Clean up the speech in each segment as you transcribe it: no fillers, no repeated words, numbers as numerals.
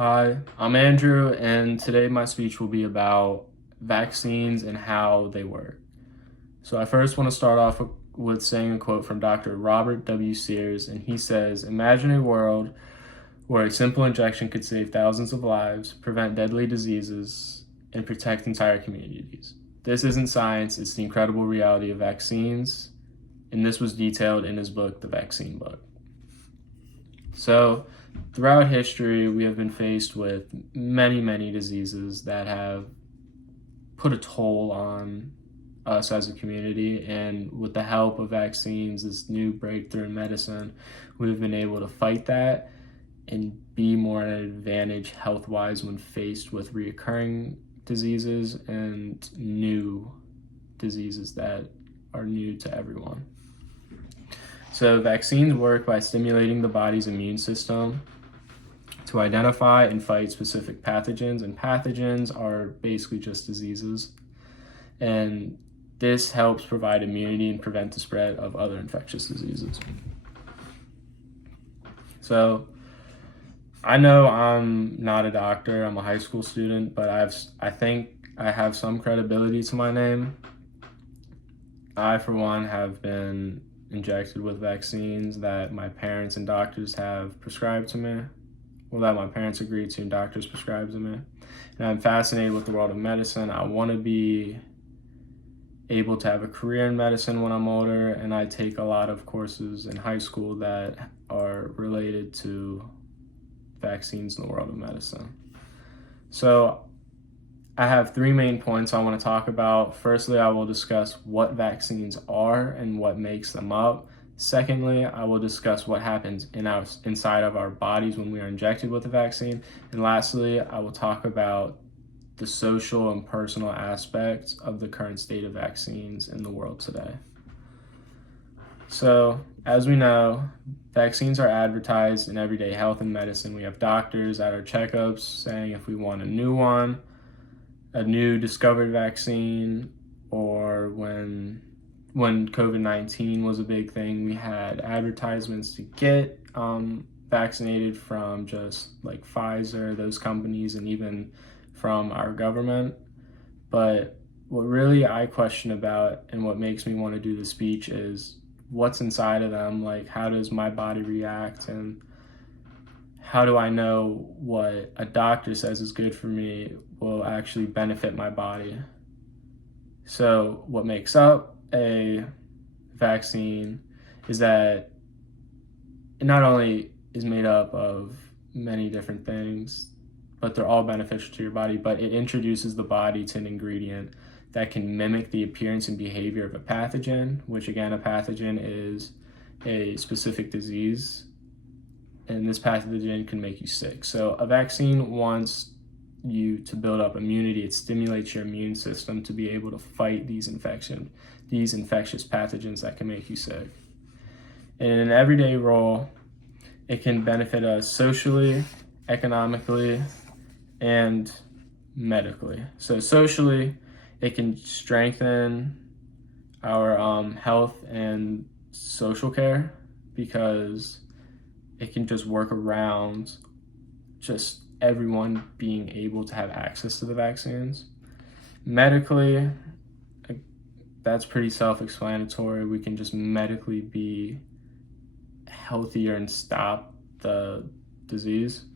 Hi, I'm Andrew, and today my speech will be about vaccines and how they work. So, I first want to start off with saying a quote from Dr. Robert W. Sears, and he says, "Imagine a world where a simple injection could save thousands of lives, prevent deadly diseases, and protect entire communities. This isn't science, it's the incredible reality of vaccines," and this was detailed in his book, The Vaccine Book. So, throughout history, we have been faced with many diseases that have put a toll on us as a community. And with the help of vaccines, this new breakthrough in medicine, we've been able to fight that and be more at an advantage health wise when faced with reoccurring diseases and new diseases that are new to everyone. So, vaccines work by stimulating the body's immune system to identify and fight specific pathogens, and pathogens are basically just diseases. And this helps provide immunity and prevent the spread of other infectious diseases. So, I know I'm not a doctor, I'm a high school student, but I think I have some credibility to my name. I, for one, have been injected with vaccines that my parents and doctors have prescribed to me. Well, that my parents agreed to and doctors prescribed to me. And I'm fascinated with the world of medicine. I want to be able to have a career in medicine when I'm older, and I take a lot of courses in high school that are related to vaccines in the world of medicine. So I have three main points I want to talk about. Firstly, I will discuss what vaccines are and what makes them up. Secondly, I will discuss what happens inside of our bodies when we are injected with a vaccine. And lastly, I will talk about the social and personal aspects of the current state of vaccines in the world today. So, as we know, vaccines are advertised in everyday health and medicine. We have doctors at our checkups saying if we want a new one, a new discovered vaccine, or when COVID-19 was a big thing, we had advertisements to get vaccinated from just like Pfizer, those companies, and even from our government. But what really I question about and what makes me want to do the speech is what's inside of them. Like, how does my body react, and how do I know what a doctor says is good for me will actually benefit my body? So what makes up a vaccine is that it not only is made up of many different things, but they're all beneficial to your body, but it introduces the body to an ingredient that can mimic the appearance and behavior of a pathogen, which again, a pathogen is a specific disease, and this pathogen can make you sick. So a vaccine wants you to build up immunity. It stimulates your immune system to be able to fight these infectious pathogens that can make you sick. In an everyday role, it can benefit us socially, economically, and medically. So socially, it can strengthen our health and social care because it can just work around just everyone being able to have access to the vaccines. Medically, that's pretty self-explanatory. We can just medically be healthier and stop the disease.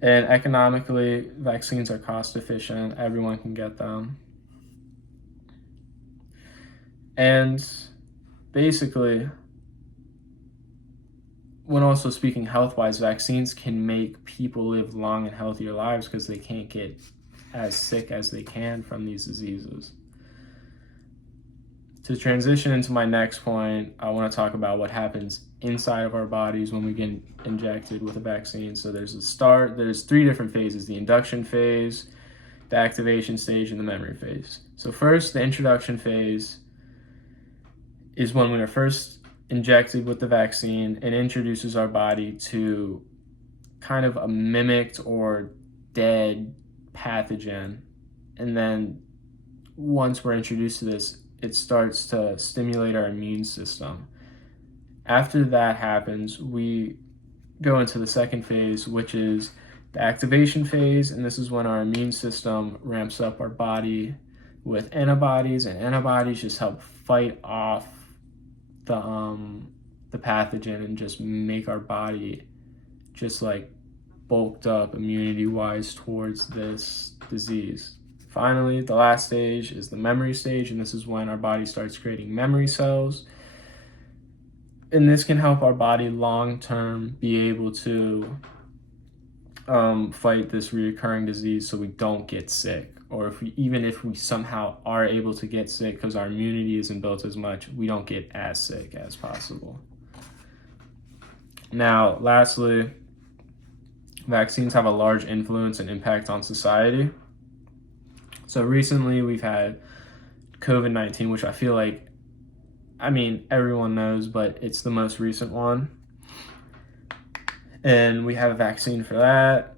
And economically, vaccines are cost efficient. Everyone can get them. And basically, when also speaking health-wise, vaccines can make people live long and healthier lives because they can't get as sick as they can from these diseases. To transition into my next point, I want to talk about what happens inside of our bodies when we get injected with a vaccine. So there's three different phases: the induction phase, the activation stage, and the memory phase. So first, the introduction phase is when we are first injected with the vaccine and introduces our body to kind of a mimicked or dead pathogen. And then once we're introduced to this, it starts to stimulate our immune system. After that happens, we go into the second phase, which is the activation phase, and this is when our immune system ramps up our body with antibodies, and antibodies just help fight off the pathogen and just make our body just like bulked up immunity wise towards this disease. Finally, the last stage is the memory stage, and this is when our body starts creating memory cells. And this can help our body long term be able to fight this recurring disease so we don't get sick. Or even if we somehow are able to get sick because our immunity isn't built as much, we don't get as sick as possible. Now, lastly, vaccines have a large influence and impact on society. So recently we've had COVID-19, which I feel like, everyone knows, but it's the most recent one. And we have a vaccine for that.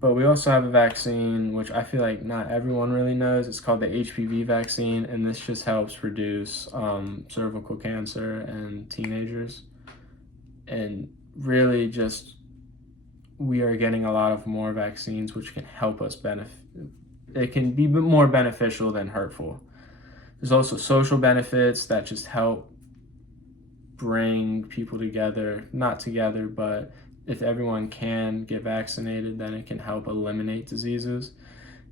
But we also have a vaccine, which I feel like not everyone really knows. It's called the HPV vaccine, and this just helps reduce cervical cancer in teenagers. And really just, we are getting a lot of more vaccines, which can help us benefit. It can be more beneficial than hurtful. There's also social benefits that just help bring people together, not together, but if everyone can get vaccinated, then it can help eliminate diseases.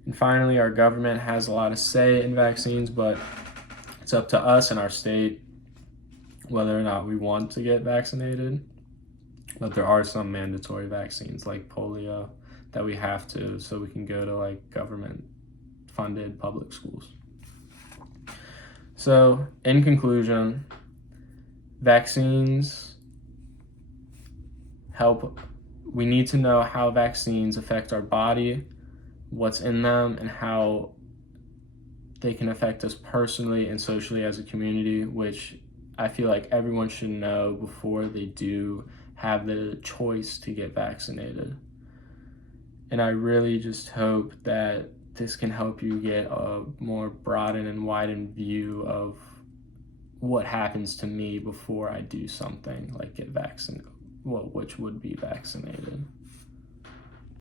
And finally, our government has a lot of say in vaccines, but it's up to us and our state whether or not we want to get vaccinated. But there are some mandatory vaccines like polio that we have to, so we can go to like government funded public schools. So in conclusion, vaccines help. We need to know how vaccines affect our body, what's in them, and how they can affect us personally and socially as a community, which I feel like everyone should know before they do have the choice to get vaccinated. And I really just hope that this can help you get a more broadened and widened view of what happens to me before I do something like get vaccinated, which would be vaccinated.